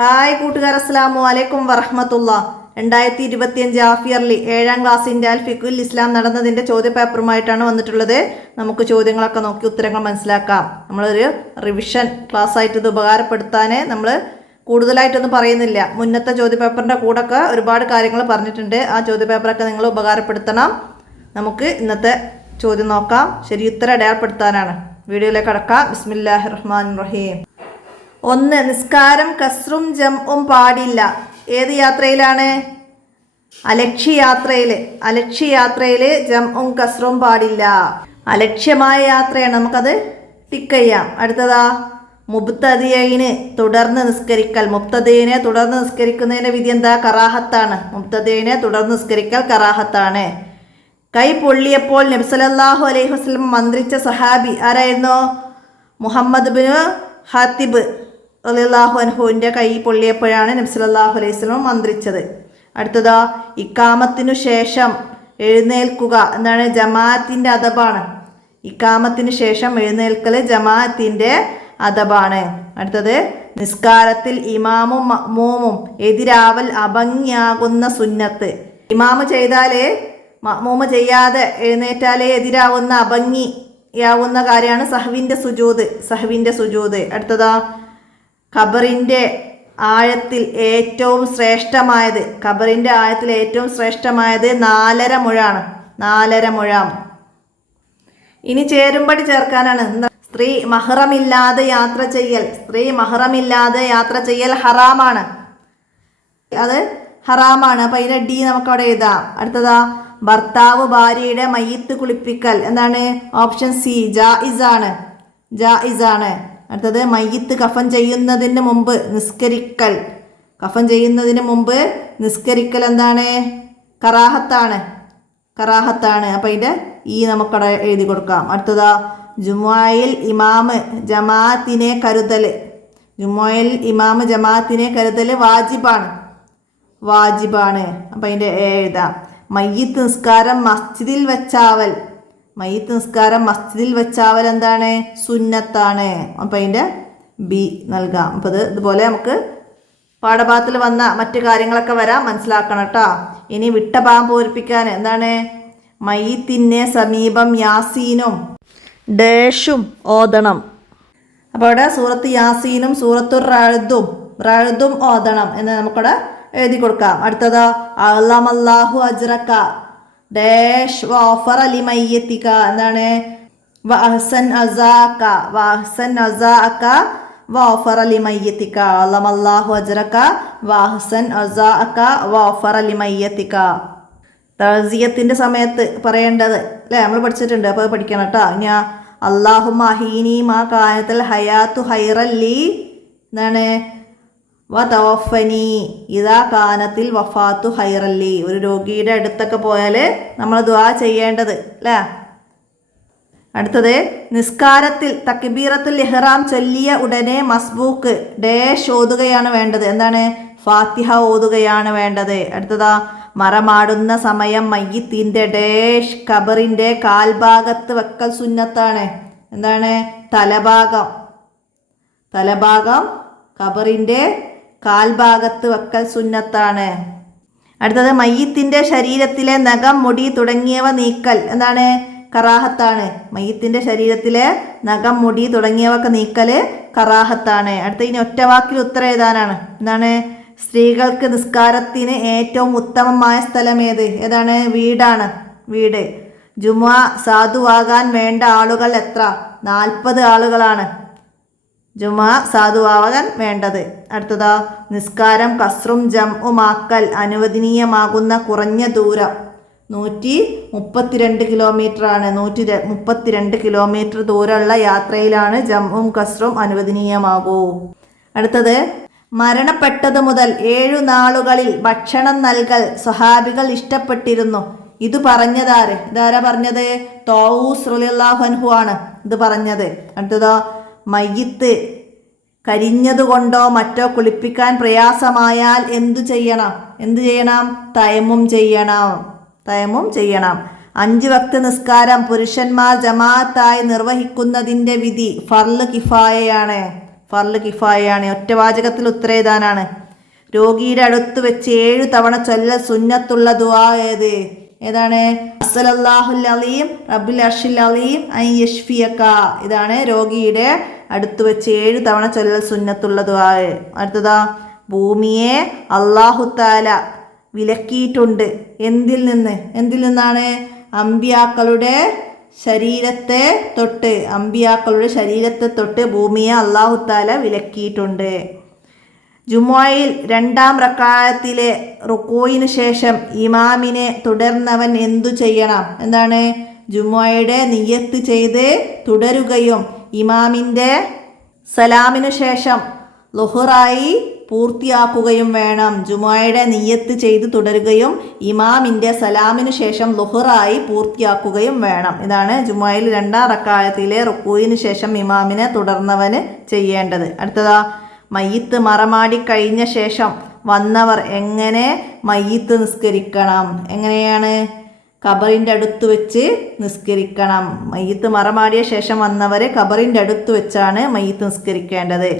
Hi കൂട്ടുകാർ, അസ്സലാമു അലൈക്കും വറഹ്മത്തുള്ളാ. 2025 ഹാഫ് ഇയർലി 7ാം ക്ലാസ്സിൻ്റെ അൽ ഫിഖുൽ ഇസ്ലാം നടന്നതിൻ്റെ ചോദ്യപേപ്പറുമായിട്ടാണ് വന്നിട്ടുള്ളത്. നമുക്ക് ചോദ്യങ്ങളൊക്കെ നോക്കി ഉത്തരങ്ങൾ മനസ്സിലാക്കാം. നമ്മളൊരു റിവിഷൻ ക്ലാസ് ആയിട്ട് ഇത് ഉപകാരപ്പെടുത്താൻ നമ്മൾ കൂടുതലായിട്ടൊന്നും പറയുന്നില്ല. മുന്നത്തെ ചോദ്യപേപ്പറിൻ്റെ കൂടെയൊക്കെ ഒരുപാട് കാര്യങ്ങൾ പറഞ്ഞിട്ടുണ്ട്. ആ ചോദ്യപേപ്പറൊക്കെ നിങ്ങൾ ഉപകാരപ്പെടുത്തണം. നമുക്ക് ഇന്നത്തെ ചോദ്യം നോക്കാം. ശരി ഉത്തരം അടയാളപ്പെടുത്താനാണ്. വീഡിയോയിലേക്ക് കടക്കാം. ബിസ്മില്ലാഹിർ റഹ്മാനിർ റഹീം. 1. നിസ്കാരം കസ്റും ജംഉം പാടില്ല. ഏത് യാത്രയിലാണ്? അലക്ഷ്യയാത്രയിൽ ജംഉം കസ്റും പാടില്ല. അലക്ഷ്യമായ യാത്രയാണ്, നമുക്കത് ടിക്ക് ചെയ്യാം. അടുത്തതാ മുബ്തദിയൈന് തുടർന്ന് നിസ്കരിക്കൽ. മുബ്തദിയനെ തുടർന്ന് നിസ്കരിക്കുന്നതിൻ്റെ വിധി എന്താ? കറാഹത്താണ്. മുബ്തദിയനെ തുടർന്ന് നിസ്കരിക്കൽ കറാഹത്താണ്. കൈ പൊള്ളിയപ്പോൾ നബി സല്ലല്ലാഹു അലൈഹി വസല്ലം മന്ത്രിച്ച സഹാബി ആരായിരുന്നു? മുഹമ്മദ് ബിൻ ഹാത്തിബ് റളിയല്ലാഹു അൻഹുവിൻ്റെ കൈ പൊള്ളിയപ്പോഴാണ് നബി സല്ലല്ലാഹു അലൈഹി വസല്ലം മന്ത്രിച്ചത്. അടുത്തതാ ഇക്കാമത്തിനു ശേഷം എഴുന്നേൽക്കുക. എന്താണ്? ജമാഅത്തിൻ്റെ അദബാണ്. ഇക്കാമത്തിന് ശേഷം എഴുന്നേൽക്കൽ ജമാഅത്തിൻ്റെ അദബാണ്. അടുത്തത് നിസ്കാരത്തിൽ ഇമാമും മഅ്മൂമും എതിരാവൽ അഭംഗിയാകുന്ന സുന്നത്ത്. ഇമാമ് ചെയ്താലേ മഅ്മൂമ് ചെയ്യാതെ എഴുന്നേറ്റാലേ എതിരാവുന്ന അഭംഗിയാവുന്ന കാര്യമാണ് സഹവിൻ്റെ സുജൂദ്. അടുത്തതാ ഖബറിൻ്റെ ആഴത്തിൽ ഏറ്റവും ശ്രേഷ്ഠമായത്. 4.5 മുഴാണ്. 4.5 മുഴം. ഇനി ചേരുംപടി ചേർക്കാനാണ്. സ്ത്രീ മഹ്റമില്ലാതെ യാത്ര ചെയ്യൽ ഹറാമാണ്. അത് ഹറാമാണ്. അപ്പം അതിൻ്റെ ഡി നമുക്കവിടെ എഴുതാം. അടുത്തതാ ഭർത്താവ് ഭാര്യയുടെ മയ്യിത്ത് കുളിപ്പിക്കൽ. എന്താണ്? ഓപ്ഷൻ സി ജായിസാണ്. അടുത്തത് മയ്യിത്ത് കഫൻ ചെയ്യുന്നതിന് മുമ്പ് നിസ്കരിക്കൽ. എന്താണ്? കറാഹത്താണ്. അപ്പം അതിൻ്റെ ഈ നമുക്കവിടെ എഴുതി കൊടുക്കാം. അടുത്തതാ ജുമുഅയിൽ ഇമാമ് ജമാഅത്തിനെ കരുതൽ വാജിബാണ്. അപ്പം അതിൻ്റെ എഴുതാം. മയ്യിത്ത് നിസ്കാരം മസ്ജിദിൽ വെച്ചാവൽ എന്താണ്? സുന്നത്താണ്. അപ്പം അതിൻ്റെ ബി നൽകാം. അപ്പം ഇതുപോലെ നമുക്ക് പാഠഭാഗത്തിൽ വന്ന മറ്റു കാര്യങ്ങളൊക്കെ വരാം, മനസ്സിലാക്കണം കേട്ടോ. ഇനി വിട്ട ഭാഗം പൂരിപ്പിക്കാൻ എന്താണ്? മയ്യിത്തിനെ സമീപം യാസീനും ഡേഷും ഓതണം. അപ്പോൾ അവിടെ സൂറത്ത് യാസീനും സൂറത്തുർ റഅദും ഓതണം എന്ന് നമുക്കവിടെ എഴുതി കൊടുക്കാം. അടുത്തതോ അള്ളാഹു അജ്റക ഡാഷ് വഫറ ലിമയ്യതിക. എന്താണ്? വഅഹ്സൻ അസാക വഫറ ലിമയ്യതിക. അള്ളാഹു അജ്റക വഅഹ്സൻ അസാക വഫറ ലിമയ്യതിക. തഅസിയത്തിൻ്റെ സമയത്ത് പറയേണ്ടത് അല്ലേ, നമ്മൾ പഠിച്ചിട്ടുണ്ട്. അപ്പോൾ അത് പഠിക്കണം കേട്ടോ. ഇനി അല്ലാഹുമ്മ അഹീനി മാ കാനത്തൽ ഹയാത്തു ഹൈറൻ ലി. എന്താണ്? വതവഫനി ഇദാ കാനത്തിൽ വഫാത്തു ഹൈറൻ ലി. ഒരു രോഗിയുടെ അടുത്തൊക്കെ പോയാൽ നമ്മൾ ദുആ ചെയ്യേണ്ടത് അല്ലേ. അടുത്തത് നിസ്കാരത്തിൽ തക്ബീറത്തുൽ ഇഹ്റാം ചൊല്ലിയ ഉടനെ മസ്ബൂക്ക് ഡേഷ് ഓതുകയാണ് വേണ്ടത്. എന്താണ്? ഫാത്തിഹ ഓതുകയാണ് വേണ്ടത്. അടുത്തതാ മറമാടുന്ന സമയം മയ്യിത്തിൻ്റെ ഡേഷ് ഖബറിൻ്റെ കാൽഭാഗത്ത് വെക്കൽ സുന്നത്താണ്. എന്താണ്? തലഭാഗം ഖബറിൻ്റെ കാൽഭാഗത്ത് വെക്കൽ സുന്നത്താണ്. അടുത്തത് മയ്യിത്തിൻ്റെ ശരീരത്തിലെ നഖം, മുടി തുടങ്ങിയവ നീക്കൽ. എന്താണ്? കറാഹത്താണ്. മയ്യിത്തിൻ്റെ ശരീരത്തിലെ നഖം, മുടി തുടങ്ങിയവയൊക്കെ നീക്കൽ കറാഹത്താണ്. അടുത്ത ഇനി ഒറ്റവാക്കിൽ ഉത്തരം എഴുതാനാണ്. എന്താണ്? സ്ത്രീകൾക്ക് നിസ്കാരത്തിന് ഏറ്റവും ഉത്തമമായ സ്ഥലം ഏതാണ്? വീട്. ജുമുഅ സാധുവാകാൻ വേണ്ട ആളുകൾ എത്ര? 40 ആളുകളാണ് ജുമുഅ സാധുവാകാൻ വേണ്ടത്. അടുത്തതാ നിസ്കാരം കസ്റും ജംഉമാക്കൽ അനുവദനീയമാകുന്ന കുറഞ്ഞ ദൂരം 132 കിലോമീറ്റർ ആണ്. 132 കിലോമീറ്റർ ദൂരമുള്ള യാത്രയിലാണ് ജംഉം കസ്റും അനുവദനീയമാകൂ. അടുത്തത് മരണപ്പെട്ടത് മുതൽ 7 നാളുകളിൽ ഭക്ഷണം നൽകൽ സ്വഹാബികൾ ഇഷ്ടപ്പെട്ടിരുന്നു. ഇത് പറഞ്ഞതാര്? ഇതാരാ പറഞ്ഞത്? തൗസ് റളിയല്ലാഹു അൻഹു ആണ് ഇത് പറഞ്ഞത്. അടുത്തതോ മയ്യിത്ത് കരിഞ്ഞതുകൊണ്ടോ മറ്റോ കുളിപ്പിക്കാൻ പ്രയാസമായാൽ എന്തു ചെയ്യണം? തയമ്മും ചെയ്യണം. 5 വക്ത് നിസ്കാരം പുരുഷന്മാർ ജമാഅത്തായി നിർവഹിക്കുന്നതിൻ്റെ വിധി ഫർള് കിഫായയാണ്. ഫർള് കിഫായയാണ്. ഒറ്റവാചകത്തിൽ ഉത്തരം എഴുതാനാണ്. രോഗിയുടെ അടുത്ത് വെച്ച് 7 തവണ ചൊല്ലൽ സുന്നത്തുള്ള ദുആ ഏതാണ്? അസ്സലല്ലാഹുൽ അലീം റബ്ബിൽ അർശിൽ അലീം അൻ യശ്ഫിയക. ഇതാണ് രോഗിയുടെ അടുത്ത് വെച്ച് 7 തവണ ചൊല്ലൽ സുന്നത്തുള്ള ദുആ. അടുത്തതാ, ഭൂമിയെ അല്ലാഹു തആല വിലക്കിയിട്ടുണ്ട്. എന്തിൽ നിന്നാണ്? അമ്പിയാക്കളുടെ ശരീരത്തെ തൊട്ട് ഭൂമിയെ അല്ലാഹു തആല വിലക്കിയിട്ടുണ്ട്. ജുമുഅയിൽ 2-ാം റക്അത്തിലെ റുകൂഇന് ശേഷം ഇമാമിനെ തുടർന്നവൻ എന്തു ചെയ്യണം? എന്താണ്? ജുമുഅയുടെ നിയ്യത്ത് ചെയ്ത് തുടരുകയും ഇമാമിൻ്റെ സലാമിനു ശേഷം ളുഹറായി പൂർത്തിയാക്കുകയും വേണം. ജുമുഅയുടെ നിയ്യത്ത് ചെയ്ത് തുടരുകയും ഇമാമിൻ്റെ സലാമിനു ശേഷം ളുഹറായി പൂർത്തിയാക്കുകയും വേണം. ഇതാണ് ജുമുഅയിൽ 2-ാം റക്അത്തിലെ റുകൂഇന് ശേഷം ഇമാമിനെ തുടർന്നവന് ചെയ്യേണ്ടത്. അടുത്തതാ, മയ്യിത്ത് മറമാടി കഴിഞ്ഞ ശേഷം വന്നവർ എങ്ങനെ മയ്യിത്ത് നിസ്കരിക്കണം? എങ്ങനെയാണ്? ഖബറിൻ്റെ അടുത്ത് വെച്ച് നിസ്കരിക്കണം. മയ്യിത്ത് മറമാടിയ ശേഷം വന്നവർ ഖബറിൻ്റെ അടുത്ത് വെച്ചാണ് മയ്യിത്ത് നിസ്കരിക്കേണ്ടത്.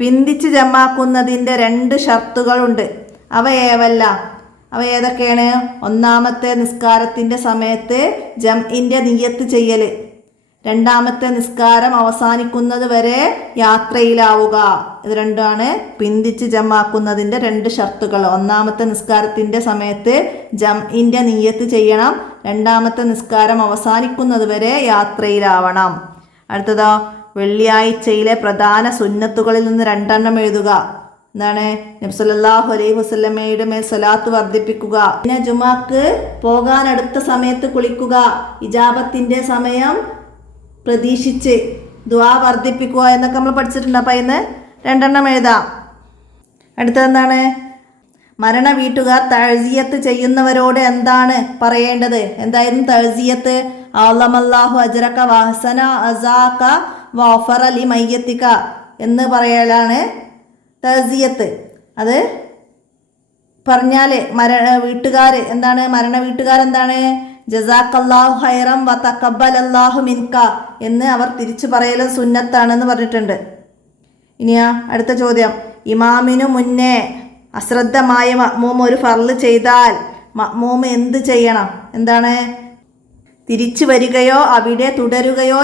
പിന്തിച്ച് ജമാക്കുന്നതിൻ്റെ 2 ഷർത്തുകളുണ്ട്. അവ ഏതൊക്കെയാണ്? ഒന്നാമത്തെ നിസ്കാരത്തിൻ്റെ സമയത്ത് ജംഇൻ്റെ നിയ്യത്ത് ചെയ്യൽ. രണ്ടാമത്തെ നിസ്കാരം അവസാനിക്കുന്നത് വരെ യാത്രയിലാവുക. ഇത് രണ്ടാണ് പിന്തിച്ച് ജമാക്കുന്നതിൻ്റെ 2 ഷർത്തുകൾ. ഒന്നാമത്തെ നിസ്കാരത്തിൻ്റെ സമയത്ത് ജംഇൻ്റെ നിയ്യത്ത് ചെയ്യണം. രണ്ടാമത്തെ നിസ്കാരം അവസാനിക്കുന്നത് വരെ യാത്രയിലാവണം. അടുത്തതോ, വെള്ളിയാഴ്ചയിലെ പ്രധാന സുന്നത്തുകളിൽ നിന്ന് 2 എഴുതുക. എന്താണ്? നബി സല്ലല്ലാഹു അലൈഹി വസല്ലമയുടെ മേൽ സ്വലാത്ത് വർദ്ധിപ്പിക്കുക. പിന്നെ ജുമാക്ക് പോകാനടുത്ത സമയത്ത് കുളിക്കുക. ഇജാബത്തിൻ്റെ സമയം പ്രതീക്ഷിച്ച് ദുആ വർദ്ധിപ്പിക്കുക എന്നൊക്കെ നമ്മൾ പഠിച്ചിട്ടുണ്ട്. അപ്പം ഇന്ന് 2 എഴുതാം. അടുത്തതെന്താണ്? മരണ വീട്ടുകാർ തഅസിയത്ത് ചെയ്യുന്നവരോട് എന്താണ് പറയേണ്ടത്? എന്തായിരുന്നു തഅസിയത്ത്? അള്ളമല്ലാഹു അജ്റക വഹസന അസാക വഫറ ലി മയ്യത്തിക എന്ന് പറയലാണ് തഅസിയത്ത്. അത് പറഞ്ഞാൽ മരണ വീട്ടുകാരെന്താണ്? ജസാക്കല്ലാഹു ഹൈറം വ തഖബ്ബലല്ലാഹു മിൻക എന്ന് അവർ തിരിച്ചു പറയലും സുന്നത്താണെന്ന് പറഞ്ഞിട്ടുണ്ട്. ഇനിയാ അടുത്ത ചോദ്യം, ഇമാമിനു മുന്നേ അശ്രദ്ധമായ മഅ്മൂം ഒരു ഫർള് ചെയ്താൽ മഅ്മൂം എന്ത് ചെയ്യണം? എന്താണ്? തിരിച്ചു വരികയോ അവിടെ തുടരുകയോ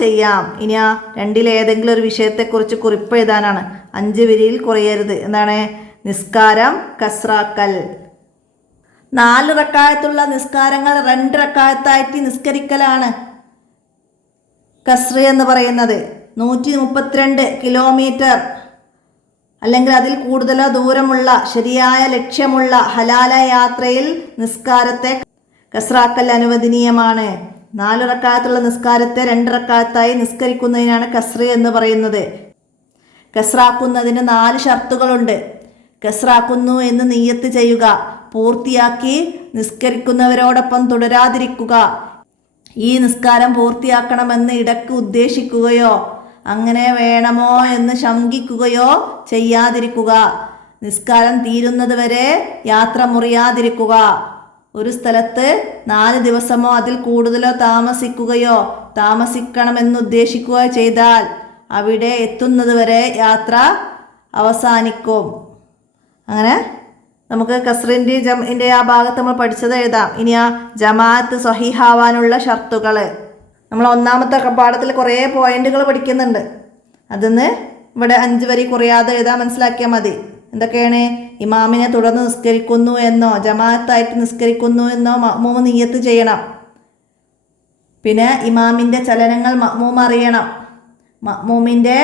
ചെയ്യാം. ഇനിയാ രണ്ടിലേതെങ്കിലും ഒരു വിഷയത്തെക്കുറിച്ച് കുറിപ്പ് എഴുതാനാണ്. 5 വരിയിൽ കുറയരുത്. എന്താണ്? നിസ്കാരം കസ്റാക്കൽ. 4 റക്അത്തുള്ള നിസ്കാരങ്ങൾ 2 റക്അത്തായിട്ട് നിസ്കരിക്കലാണ് കസ്റ് എന്ന് പറയുന്നത്. 132 കിലോമീറ്റർ അല്ലെങ്കിൽ അതിൽ കൂടുതലോ ദൂരമുള്ള ശരിയായ ലക്ഷ്യമുള്ള ഹലാല യാത്രയിൽ നിസ്കാരത്തെ കസ്റാക്കൽ അനുവദനീയമാണ്. 4 റക്അത്തുള്ള നിസ്കാരത്തെ 2 റക്അത്തായി നിസ്കരിക്കുന്നതിനാണ് കസ്റ് എന്ന് പറയുന്നത്. കസ്റാക്കുന്നതിന് 4 ഷർത്തുകളുണ്ട്. കസ്റാക്കുന്നു എന്ന് നിയ്യത്ത് ചെയ്യുക, പൂർത്തിയാക്കി നിസ്കരിക്കുന്നവരോടൊപ്പം തുടരാതിരിക്കുക, ഈ നിസ്കാരം പൂർത്തിയാക്കണമെന്ന് ഇടയ്ക്ക് ഉദ്ദേശിക്കുകയോ അങ്ങനെ വേണമോ എന്ന് ശങ്കിക്കുകയോ ചെയ്യാതിരിക്കുക, നിസ്കാരം തീരുന്നത് വരെ യാത്ര മുറിയാതിരിക്കുക, ഒരു സ്ഥലത്ത് 4 ദിവസമോ അതിൽ കൂടുതലോ താമസിക്കണമെന്ന് ഉദ്ദേശിക്കുകയോ ചെയ്താൽ അവിടെ എത്തുന്നത് വരെ യാത്ര അവസാനിക്കും. അങ്ങനെ നമുക്ക് കസ്റിൻ്റെ ജംഇൻ്റെ ആ ഭാഗത്ത് നമ്മൾ പഠിച്ചത് എഴുതാം. ഇനി ആ ജമാഅത്ത് സ്വഹീഹാവാനുള്ള ഷർത്തുകൾ നമ്മൾ 1-ാമത്തെ പാഠത്തിൽ കുറേ പോയിന്റുകൾ പഠിക്കുന്നുണ്ട്. അതിന്ന് ഇവിടെ 5 വരി കുറയാതെ എഴുതാൻ മനസ്സിലാക്കിയാൽ മതി. എന്തൊക്കെയാണ്? ഇമാമിനെ തുടർന്ന് നിസ്കരിക്കുന്നു എന്നോ ജമാഅത്തായിട്ട് നിസ്കരിക്കുന്നു എന്നോ മഅ്മൂം നിയ്യത്ത് ചെയ്യണം. പിന്നെ ഇമാമിൻ്റെ ചലനങ്ങൾ മഅ്മൂം അറിയണം. മഅ്മൂമിൻ്റെ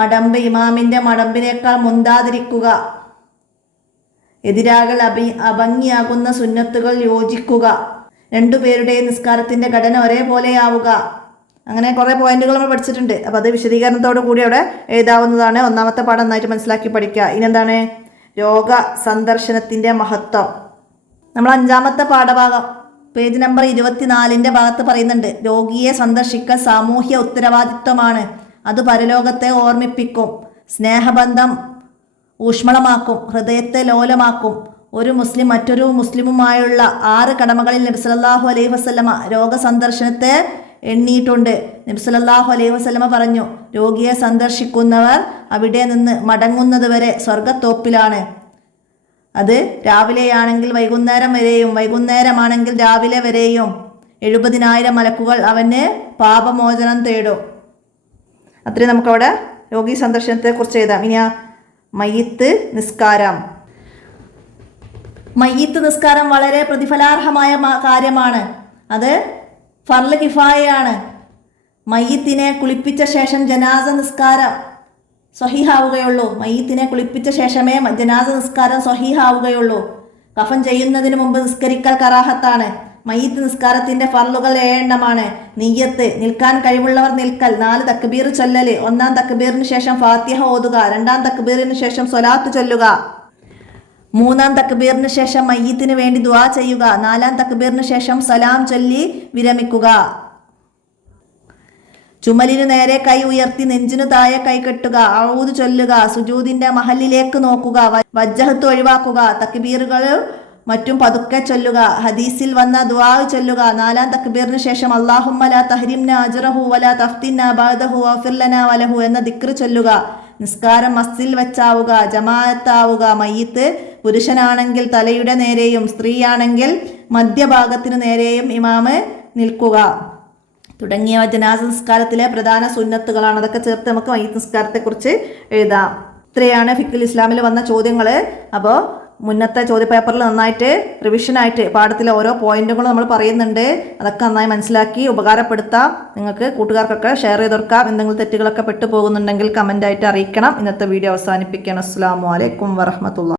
മടമ്പ് ഇമാമിൻ്റെ മടമ്പിനേക്കാൾ മുന്താതിരിക്കുക. എതിരാകൾ അഭംഗിയാകുന്ന സുന്നത്തുകൾ യോജിക്കുക. 2 പേരുടെയും നിസ്കാരത്തിൻ്റെ ഘടന ഒരേപോലെയാവുക. അങ്ങനെ കുറേ പോയിന്റുകൾ നമ്മൾ പഠിച്ചിട്ടുണ്ട്. അപ്പോൾ അത് വിശദീകരണത്തോടു കൂടി അവിടെ എഴുതാവുന്നതാണ്. 1-ാമത്തെ പാഠം നന്നായിട്ട് മനസ്സിലാക്കി പഠിക്കുക. ഇനെന്താണ്? രോഗ സന്ദർശനത്തിൻ്റെ മഹത്വം. നമ്മൾ 5-ാമത്തെ പാഠഭാഗം പേജ് നമ്പർ 24 ഭാഗത്ത് പറയുന്നുണ്ട്. രോഗിയെ സന്ദർശിക്കൽ സാമൂഹ്യ ഉത്തരവാദിത്വമാണ്. അത് പരലോകത്തെ ഓർമ്മിപ്പിക്കും, സ്നേഹബന്ധം ഊഷ്മളമാക്കും, ഹൃദയത്തെ ലോലമാക്കും. ഒരു മുസ്ലിം മറ്റൊരു മുസ്ലിമുമായുള്ള 6 കടമകളിൽ നബി സല്ലല്ലാഹു അലൈഹി വസല്ലമ രോഗസന്ദർശനത്തെ എണ്ണിയിട്ടുണ്ട്. നബി സല്ലല്ലാഹു അലൈഹി വസല്ലമ പറഞ്ഞു, രോഗിയെ സന്ദർശിക്കുന്നവർ അവിടെ നിന്ന് മടങ്ങുന്നത് വരെ സ്വർഗത്തോപ്പിലാണ്. അത് രാവിലെയാണെങ്കിൽ വൈകുന്നേരം വരെയും വൈകുന്നേരമാണെങ്കിൽ രാവിലെ വരെയും 70,000 മലക്കുകൾ അവന് പാപമോചനം തേടും. അത്രയും നമുക്കവിടെ രോഗി സന്ദർശനത്തെ കുറിച്ച് എഴുതാം. ഇനി മയ്യിത്ത് നിസ്കാരം. മയ്യിത്ത് നിസ്കാരം വളരെ പ്രതിഫലാർഹമായ കാര്യമാണ്. അത് ഫർള് കിഫായയാണ്. മയ്യിത്തിനെ കുളിപ്പിച്ച ശേഷം ജനാസ നിസ്കാരം സ്വഹീഹാവുകയുള്ളൂ. മയ്യിത്തിനെ കുളിപ്പിച്ച ശേഷമേ ജനാസ നിസ്കാരം സ്വഹീഹാവുകയുള്ളൂ. കഫൻ ചെയ്യുന്നതിന് മുമ്പ് നിസ്കരിക്കൽ കറാഹത്താണ്. മയ്യിത്ത് നിസ്കാരത്തിന്റെ ഫർളുകൾ 7 എണ്ണമാണ്. നിയ്യത്ത്, നിൽക്കാൻ കഴിവുള്ളവർ നിൽക്കൽ, 4 തക്ബീർ ചൊല്ലല്, 1-ാം തക്ബീറിന് ശേഷം ഫാത്തിഹ ഓതുക, 2-ാം തക്ബീറിന് ശേഷം സ്വലാത്ത് ചൊല്ലുക, 3-ാം തക്ബീറിന് ശേഷം മയ്യിത്തിന് വേണ്ടി ദുആ ചെയ്യുക, 4-ാം തക്ബീറിന് ശേഷം സലാം ചൊല്ലി വിരമിക്കുക. ചുമലിനു നേരെ കൈ ഉയർത്തി നെഞ്ചിനു താഴെ കൈ കെട്ടുക, ഔദ് ചൊല്ലുക, സുജൂദിന്റെ മഹലിലേക്ക് നോക്കുക, വജ്ജഹത്ത് ഒഴിവാക്കുക, തക്ബീറുകൾ മറ്റും പതുക്കെ ചൊല്ലുക, ഹദീസിൽ വന്ന ദുആ ചൊല്ലുക, 4-ാം തക്ബീറിന് ശേഷം അല്ലാഹുമ്മ ലാ തഹ്രിംന അജ്റഹു വലാ തഫ്തിന്ന ബഅദഹു വഗ്ഫിർ ലനാ വലഹു എന്ന ദിക്ർ ചൊല്ലുക. നിസ്കാരം മസ്ജിദിൽ വെച്ചാവുക, ജമാഅത്താവുക. മയ്യിത്ത് പുരുഷനാണെങ്കിൽ തലയുടെ നേരെയും സ്ത്രീയാണെങ്കിൽ മധ്യഭാഗത്തിനു നേരെയും ഇമാമ് നിൽക്കുക തുടങ്ങിയവ ജനാസ നിസ്കാരത്തിലെ പ്രധാന സുന്നത്തുകളാണ്. അതൊക്കെ ചേർത്ത് നമുക്ക് മയ്യിത്ത് നിസ്കാരത്തെക്കുറിച്ച് എഴുതാം. ഇത്രയാണ് ഫിഖ്ഹുൽ ഇസ്ലാമിൽ വന്ന ചോദ്യങ്ങൾ. അപ്പോൾ മുന്നത്തെ ചോദ്യപേപ്പറിൽ നന്നായിട്ട് റിവിഷനായിട്ട് പാഠത്തിലെ ഓരോ പോയിന്റുകളും നമ്മൾ പറയുന്നുണ്ട്. അതൊക്കെ നന്നായി മനസ്സിലാക്കി ഉപകാരപ്പെടുത്താം. നിങ്ങൾക്ക് കൂട്ടുകാർക്കൊക്കെ ഷെയർ ചെയ്ത് കൊടുക്കാം. എന്തെങ്കിലും തെറ്റുകളൊക്കെ പെട്ടു പോകുന്നുണ്ടെങ്കിൽ കമൻ്റായിട്ട് അറിയിക്കണം. ഇന്നത്തെ വീഡിയോ അവസാനിപ്പിക്കണം. അസ്സലാമു അലൈക്കും വറഹ്മത്തുള്ളാഹി.